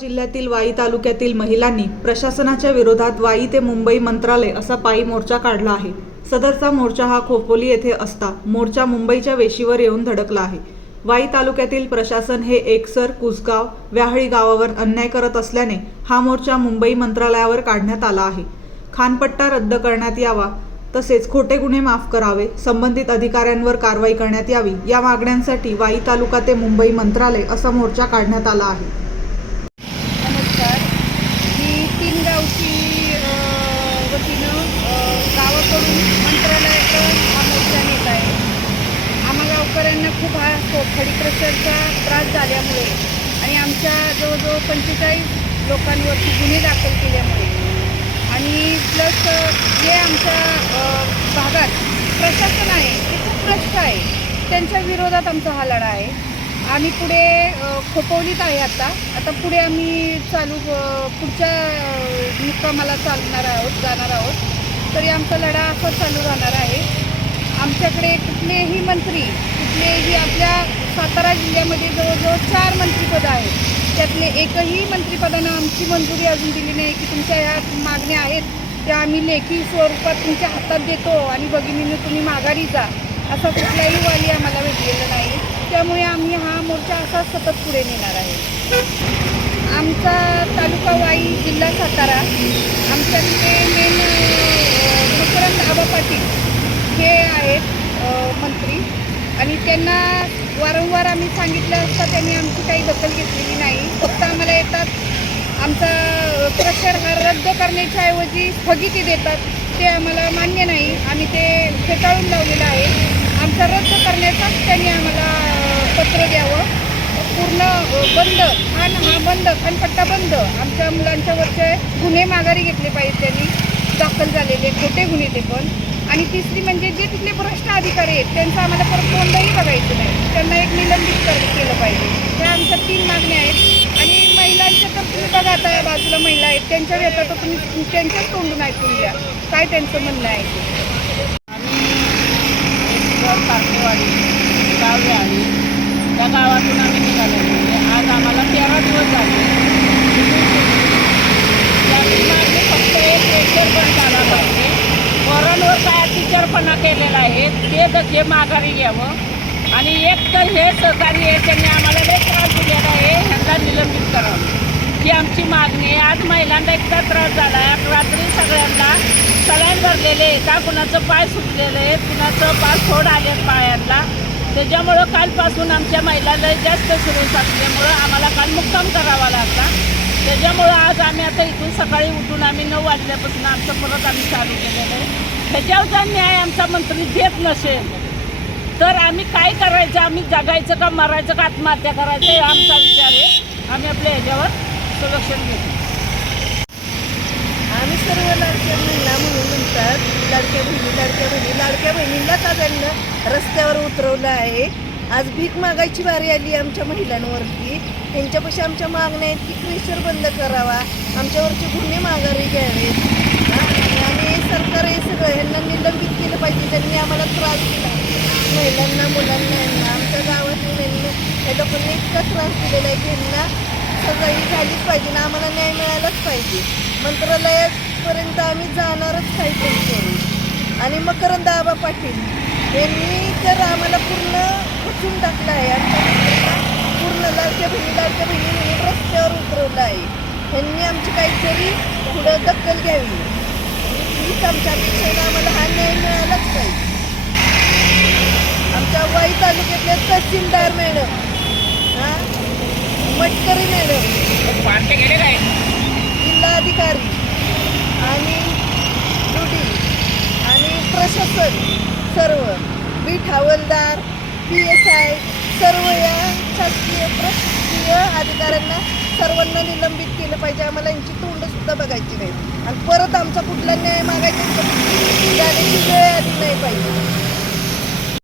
जिल्ह्यातील वाई तालुक्यातील महिलांनी प्रशासनाच्या विरोधात वाई ते मुंबई मंत्रालय असा पायी मोर्चा काढला आहे. सदरचा मोर्चा हा खोपोली येथे असता मोर्चा मुंबईच्या वेशीवर येऊन धडकला आहे. वाई तालुक्यातील प्रशासन हे एकसर कुसगाव व्याहळी गावावर अन्याय करत असल्याने हा मोर्चा मुंबई मंत्रालयावर काढण्यात आला आहे. खानपट्टा रद्द करण्यात यावा तसेच खोटे गुन्हे माफ करावे संबंधित अधिकाऱ्यांवर कारवाई करण्यात यावी या मागण्यांसाठी वाई तालुका ते मुंबई मंत्रालय असा मोर्चा काढण्यात आला आहे. करून मंत्रालयाकडून हा मोर्चा नेत आहे. आम्हा गावकऱ्यांना खूप हा खडीप्रसरचा त्रास झाल्यामुळे आणि आमच्या जवळजवळ पंचेचाळीस लोकांवरती गुन्हे दाखल केल्यामुळे आणि प्लस जे आमच्या भागात प्रशासन आहे ते खूप भ्रष्ट आहे. त्यांच्या विरोधात आमचा हा लढा आहे. आम्ही पुढे खोपवलीत आहे आता. आता पुढे आम्ही चालू पुढच्या मुक्कामाला चालणार आहोत जाणार आहोत. तरी आमचा लढा असं चालू राहणार आहे. आमच्याकडे कुठलेही मंत्री कुठलेही आपल्या सातारा जिल्ह्यामध्ये जवळजवळ चार मंत्रिपदं आहेत. त्यातले एकही मंत्रिपदानं आमची मंजुरी अजून दिली नाही की तुमच्या ह्या मागण्या आहेत. त्या आम्ही लेखी स्वरूपात तुमच्या हातात देतो आणि भगिनीनं तुम्ही माघारी जा. असा कुठलाही वाली आम्हाला भेटलेला नाही. त्यामुळे आम्ही हा मोर्चा असा सतत पुढे नेणार आहे. आमचा तालुका वाई जिल्हा सातारा. आमच्या तिथे मेन मकरंद आबा पाटील हे आहेत अ, मंत्री आणि त्यांना वारंवार आम्ही सांगितलं असता त्यांनी आमची काही दखल घेतलेली नाही. फक्त आम्हाला येतात आमचा क्रशर हा रद्द करण्याच्या ऐवजी स्थगिती देतात. ते आम्हाला मान्य नाही. आम्ही ते फेटाळून लावलेलं आहे. आमचा रद्द करण्याचाच त्यांनी आम्हाला पत्र द्यावं. पूर्ण बंद खान हा बंद खानपट्टा बंद. आमच्या मुलांच्यावरचे गुन्हे माघारी घेतले पाहिजे त्यांनी. दाखल झालेले खोटे गुन्हे ते पण. आणि तिसरी म्हणजे जे तिथले भ्रष्ट अधिकारी आहेत त्यांचं आम्हाला परत तोंडही बघायचं नाही. त्यांना एक निलंबित कर केलं पाहिजे. ह्या आमच्या तीन मागण्या आहेत. आणि महिलांच्या तर तुम्ही बघा आता या बाजूला महिला आहेत. त्यांच्या व्यथा तर तुम्ही त्यांच्याच तोंडून ऐकून घ्या. काय त्यांचं म्हणणं आहे? आम्ही घर सारखेवाडी आहे त्या गावातून आम्ही निघालेलो आहे आज आम्हाला तेरा दिवस झाले त्याची मागणी फक्त एक लेक्चर पण झाला पाहिजे पोरांवर काय अत्याचारपणा केलेला आहे ते दखे माघारी घ्यावं. आणि एक तर हे सहकारी आहे त्यांनी आम्हाला लय त्रास दिलेला आहे ह्यांना निलंबित करावं. ही आमची मागणी आहे. आज महिलांना एकदा त्रास झाला आहे. रात्री सगळ्यांना सलाईन भरलेले आहे का कुणाचं पाय सुटलेलं आहे कुणाचं पाय फोड आले पायांना. त्याच्यामुळं कालपासून आमच्या महिलाला जास्त सुरू असल्यामुळं आम्हाला काल मुक्काम करावा लागला. त्याच्यामुळं आज आम्ही आता इथून सकाळी उठून आम्ही नऊ वाजल्यापासून आमचं परत आम्ही चालू केलेलं आहे. ह्याच्यावरचा न्याय आमचा मंत्री देत नसेल. तर आम्ही काय करायचं? आम्ही जगायचं का मरायचं का आत्महत्या करायचं? हे आमचा विचार आहे. आम्ही आपल्या ह्याच्यावर सुरक्षण घेतो आम्ही सर्व लाडक्या महिला म्हणून म्हणतात लाडक्या बहिणी लाडक्या बहिणी लाडक्या बहिणींना आज रस्त्यावर उतरवलं आहे? आज भीक मागायची वारी आली आमच्या महिलांवरती. त्यांच्यापाशी आमच्या मागण्या आहेत की क्रेशर बंद करावा. आमच्यावरचे गुन्हे माघारी घ्यावेत. आणि सरकार हे सगळं ह्यांना निलंबित केलं पाहिजे. त्यांनी आम्हाला त्रास दिला. महिलांना मुलांना यांना आमच्या गावातील यांना या लोकांनी इतका त्रास दिलेला आहे की ह्यांना सगळं झालीच पाहिजे ना आम्हाला न्याय मिळालाच पाहिजे. मंत्रालयापर्यंत आम्ही जाणारच काहीतरी करू आणि मकरंद आबा पाटील यांनी तर आम्हाला पूर्ण खचून टाकलं आहे. आमच्या पूर्ण लाडक्या बहिणी लाडक्या बहिणी म्हणून रस्त्यावर उतरवलं आहे. यांनी आमची काहीतरी पुढं दखल घ्यावी. आमच्या अपेक्षा आहे. आम्हाला हा न्याय मिळालाच पाहिजे आमच्या वाई तालुक्यातले तहसीलदार मॅडम हा? मटकरी मॅडम. जिल्हाधिकारी आणि डुडी आणि प्रशासन सर्व बीट हवालदार पी एस आय सर्व या शासकीय प्रशासकीय अधिकाऱ्यांना सर्वांना निलंबित केलं पाहिजे. आम्हाला यांची तोंडसुद्धा बघायची नाही आणि परत आमचा कुठला न्याय मागायचा जाण्याची वेळ आली नाही पाहिजे.